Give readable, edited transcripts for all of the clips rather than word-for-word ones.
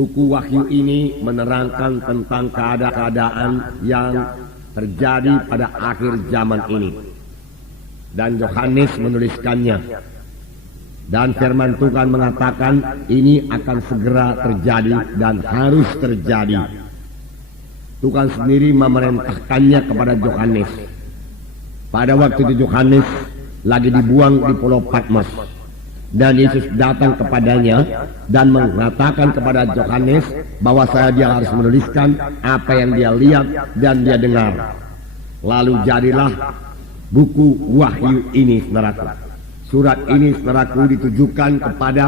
Buku Wahyu ini menerangkan tentang keadaan yang terjadi pada akhir zaman ini. Dan Yohanes menuliskannya. Dan firman Tuhan mengatakan ini akan segera terjadi dan harus terjadi. Tuhan sendiri memerintahkannya kepada Yohanes. Pada waktu itu Yohanes lagi dibuang di Pulau Patmos. Dan Yesus datang kepadanya dan mengatakan kepada Yohanes bahwa dia harus menuliskan apa yang dia lihat dan dia dengar. Lalu jadilah buku Wahyu ini, saudaraku. Surat ini, saudaraku, ditujukan kepada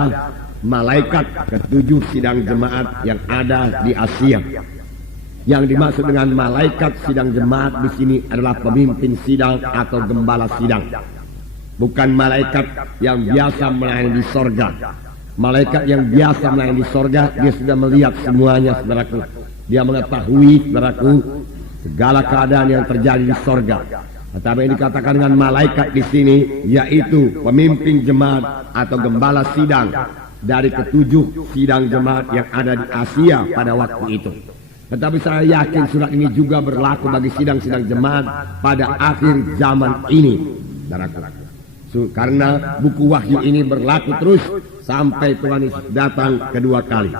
malaikat ketujuh sidang jemaat yang ada di Asia. Yang dimaksud dengan malaikat sidang jemaat di sini adalah pemimpin sidang atau gembala sidang. Bukan malaikat yang biasa melayani di sorga. Malaikat yang biasa melayani di sorga, dia sudah melihat semuanya, saudaraku. Dia mengetahui, saudaraku, segala keadaan yang terjadi di sorga. Tetapi yang dikatakan dengan malaikat di sini, yaitu pemimpin jemaat atau gembala sidang dari ketujuh sidang jemaat yang ada di Asia pada waktu itu. Tetapi saya yakin surat ini juga berlaku bagi sidang-sidang jemaat pada akhir zaman ini, saudaraku. Karena buku Wahyu ini berlaku terus sampai Tuhan Yesus datang kedua kali.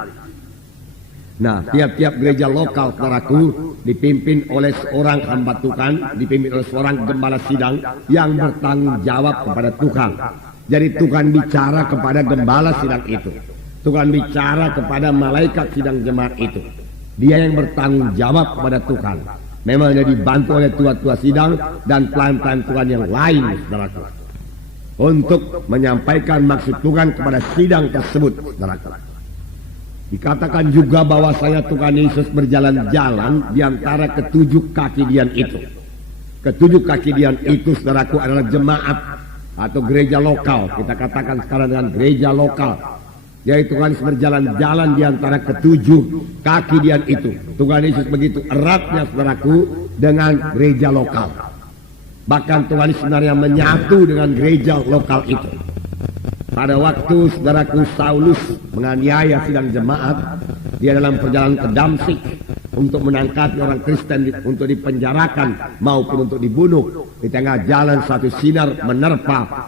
Nah, tiap-tiap gereja lokal, saudaraku, dipimpin oleh seorang hamba Tuhan, dipimpin oleh seorang gembala sidang yang bertanggung jawab kepada Tuhan. Jadi Tuhan bicara kepada gembala sidang itu. Tuhan bicara kepada malaikat sidang jemaat itu. Dia yang bertanggung jawab kepada Tuhan. Memang dia dibantu oleh tua-tua sidang dan pelayan-pelayan Tuhan yang lain, saudaraku, untuk menyampaikan maksud Tuhan kepada sidang tersebut, saudaraku. Dikatakan juga bahwasanya Tuhan Yesus berjalan-jalan di antara ketujuh kaki dian itu. Ketujuh kaki dian itu, saudaraku, adalah jemaat atau gereja lokal. Kita katakan sekarang dengan gereja lokal. Yaitu Tuhan Yesus berjalan-jalan di antara ketujuh kaki dian itu. Tuhan Yesus begitu eratnya, saudaraku, dengan gereja lokal. Bahkan Tuhan Yesus sebenarnya menyatu dengan gereja lokal itu. Pada waktu, saudaraku, Saulus menganiaya sidang jemaat, dia dalam perjalanan ke Damsyik untuk menangkap orang Kristen untuk dipenjarakan maupun untuk dibunuh. Di tengah jalan satu sinar menerpa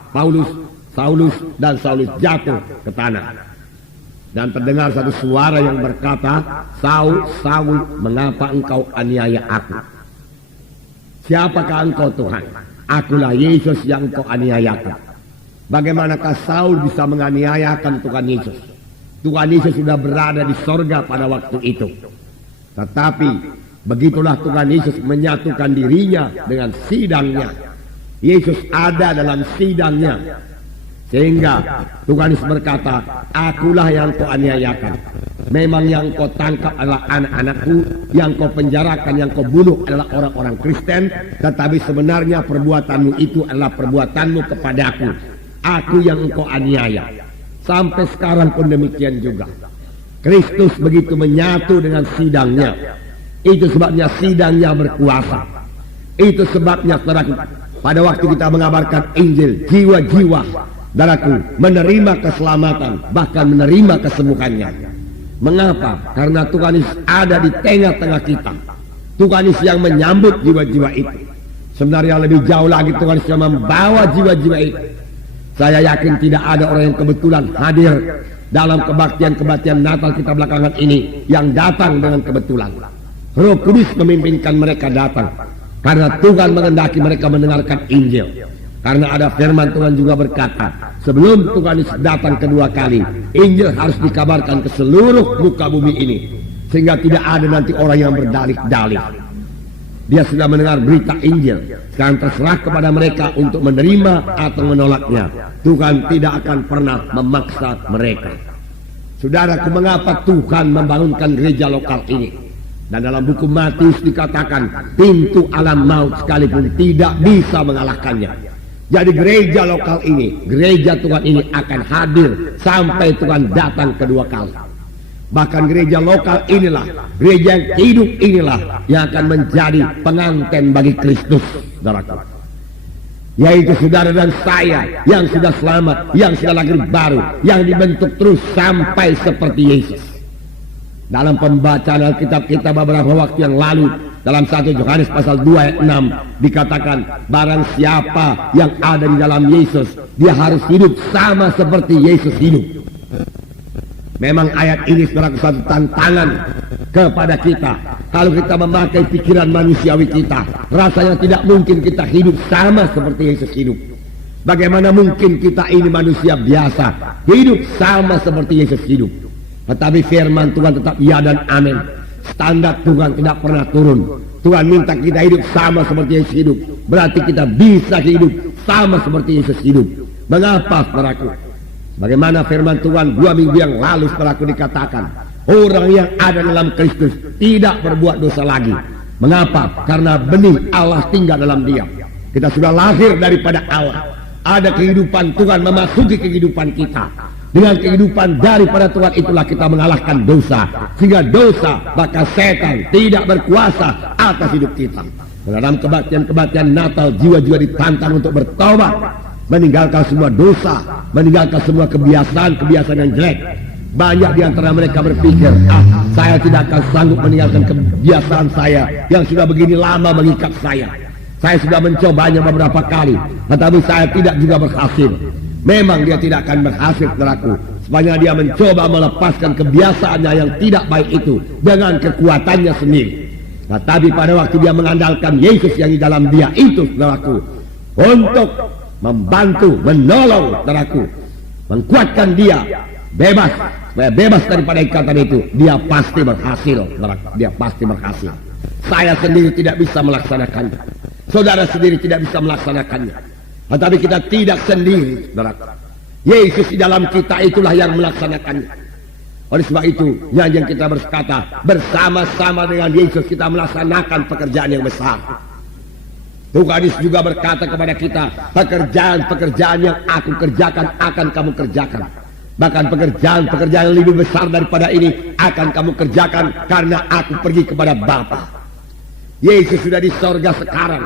Saulus, dan Saulus jatuh ke tanah. Dan terdengar satu suara yang berkata, "Saul, Saul, mengapa engkau aniaya aku? Siapakah engkau, Tuhan? Akulah Yesus yang engkau aniayakan." Bagaimanakah Saul bisa menganiayakan Tuhan Yesus? Tuhan Yesus sudah berada di sorga pada waktu itu. Tetapi begitulah Tuhan Yesus menyatukan dirinya dengan sidangnya. Yesus ada dalam sidangnya. Sehingga Tuhan Yesus berkata, "Akulah yang kau aniayakan. Memang yang kau tangkap adalah anak-anakku, yang kau penjarakan, yang kau bunuh adalah orang-orang Kristen. Tetapi sebenarnya perbuatanmu itu adalah perbuatanmu kepadaku. Aku yang engkau aniaya." Sampai sekarang pun demikian juga. Kristus begitu menyatu dengan sidangnya. Itu sebabnya sidangnya berkuasa. Itu sebabnya, saudaraku, pada waktu kita mengabarkan Injil, jiwa-jiwa, saudaraku, menerima keselamatan, bahkan menerima kesembuhannya. Mengapa? Karena Tuhan Yesus ada di tengah-tengah kita. Tuhan Yesus yang menyambut jiwa-jiwa itu. Sebenarnya lebih jauh lagi, Tuhan Yesus yang membawa jiwa-jiwa itu. Saya yakin tidak ada orang yang kebetulan hadir dalam kebaktian-kebaktian Natal kita belakangan ini yang datang dengan kebetulan. Roh Kudus memimpinkan mereka datang karena Tuhan menghendaki mereka mendengarkan Injil. Karena ada firman Tuhan juga berkata, sebelum Tuhan Yesus datang kedua kali, Injil harus dikabarkan ke seluruh muka bumi ini, sehingga tidak ada nanti orang yang berdalih-dalih. Dia sudah mendengar berita Injil. Sekarang terserah kepada mereka untuk menerima atau menolaknya. Tuhan tidak akan pernah memaksa mereka. Saudaraku, mengapa Tuhan membangunkan gereja lokal ini? Dan dalam buku Matius dikatakan, pintu alam maut sekalipun tidak bisa mengalahkannya. Jadi gereja lokal ini, gereja Tuhan ini akan hadir sampai Tuhan datang kedua kali. Bahkan gereja lokal inilah, gereja yang hidup inilah yang akan menjadi pengantin bagi Kristus, saudaraku. Yaitu saudara dan saya yang sudah selamat, yang sudah lahir baru, yang dibentuk terus sampai seperti Yesus. Dalam pembacaan Alkitab kita beberapa waktu yang lalu, dalam 1 Yohanes pasal 2 ayat 6 dikatakan, barang siapa yang ada di dalam Yesus, dia harus hidup sama seperti Yesus hidup. Memang ayat ini sebagai satu tantangan kepada kita. Kalau kita memakai pikiran manusiawi kita, rasanya tidak mungkin kita hidup sama seperti Yesus hidup. Bagaimana mungkin kita ini manusia biasa hidup sama seperti Yesus hidup? Tetapi firman Tuhan tetap ya dan amin. Standar Tuhan tidak pernah turun. Tuhan minta kita hidup sama seperti Yesus hidup. Berarti kita bisa hidup sama seperti Yesus hidup. Mengapa, saudaraku? Bagaimana firman Tuhan 2 minggu yang lalu saudaraku dikatakan, orang yang ada dalam Kristus tidak berbuat dosa lagi. Mengapa? Karena benih Allah tinggal dalam dia. Kita sudah lahir daripada Allah. Ada kehidupan Tuhan memasuki kehidupan kita. Dengan kehidupan daripada Tuhan itulah kita mengalahkan dosa. Sehingga dosa, maka setan tidak berkuasa atas hidup kita. Dalam kebaktian-kebaktian Natal, jiwa-jiwa ditantang untuk bertobat, meninggalkan semua dosa, meninggalkan semua kebiasaan-kebiasaan yang jelek. Banyak di antara mereka berpikir, saya tidak akan sanggup meninggalkan kebiasaan saya yang sudah begini lama mengikat saya. Saya sudah mencobanya beberapa kali, tetapi saya tidak juga berhasil. Memang dia tidak akan berhasil, saudaraku, sepanjang dia mencoba melepaskan kebiasaannya yang tidak baik itu dengan kekuatannya sendiri. Nah, tapi pada waktu dia mengandalkan Yesus yang di dalam dia itu, saudaraku, untuk membantu, menolong, saudaraku, menguatkan dia bebas, supaya bebas daripada ikatan itu, dia pasti berhasil, saudaraku. Dia pasti berhasil. Saya sendiri tidak bisa melaksanakannya. Saudara sendiri tidak bisa melaksanakannya. Tetapi kita tidak sendiri, saudara. Yesus di dalam kita itulah yang melaksanakannya. Oleh sebab itu, yang kita berkata, bersama-sama dengan Yesus kita melaksanakan pekerjaan yang besar. Tuhan Yesus juga berkata kepada kita, pekerjaan-pekerjaan yang aku kerjakan akan kamu kerjakan. Bahkan pekerjaan-pekerjaan yang lebih besar daripada ini akan kamu kerjakan karena aku pergi kepada Bapa. Yesus sudah di sorga sekarang,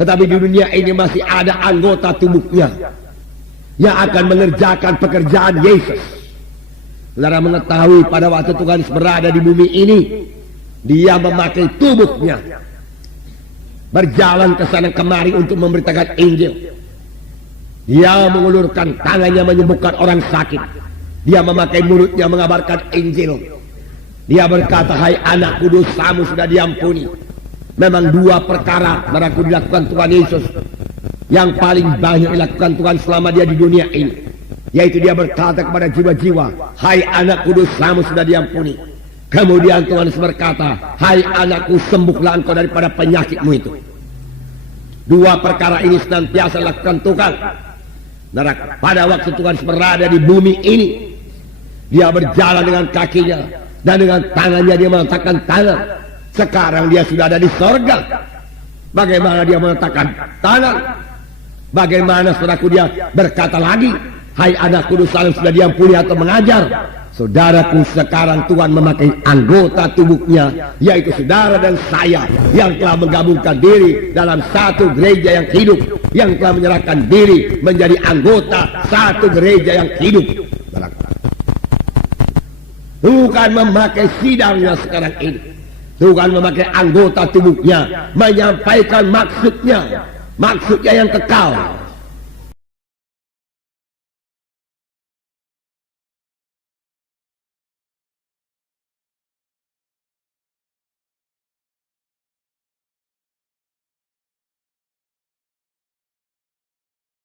tetapi di dunia ini masih ada anggota tubuhnya yang akan mengerjakan pekerjaan Yesus. Saudara mengetahui pada waktu Tuhan Yesus berada di bumi ini, dia memakai tubuhnya berjalan ke sana kemari untuk memberitakan Injil. Dia mengulurkan tangannya menyembuhkan orang sakit. Dia memakai mulutnya mengabarkan Injil. Dia berkata, hai anakku, dosamu sudah diampuni. Memang 2 perkara yang dilakukan Tuhan Yesus yang paling banyak dilakukan Tuhan selama dia di dunia ini, yaitu dia berkata kepada jiwa-jiwa, hai anakku, dosamu sudah diampuni. Kemudian Tuhan Yesus berkata, hai anakku, sembuhlah engkau daripada penyakitmu itu. 2 perkara ini senantiasa dilakukan Tuhan. Pada waktu Tuhan Yesus berada di bumi ini, dia berjalan dengan kakinya dan dengan tangannya dia meletakkan tangan. Sekarang dia sudah ada di sorga. Bagaimana dia meletakkan tangan? Bagaimana, saudaraku, dia berkata lagi, hai anakku, dosamu sudah diampuni atau mengajar? Saudaraku, sekarang Tuhan memakai anggota tubuhnya, yaitu saudara dan saya, yang telah menggabungkan diri dalam satu gereja yang hidup, yang telah menyerahkan diri menjadi anggota satu gereja yang hidup. Bukan memakai sidangnya sekarang ini. Tuhan memakai anggota tubuhnya menyampaikan maksudnya yang kekal,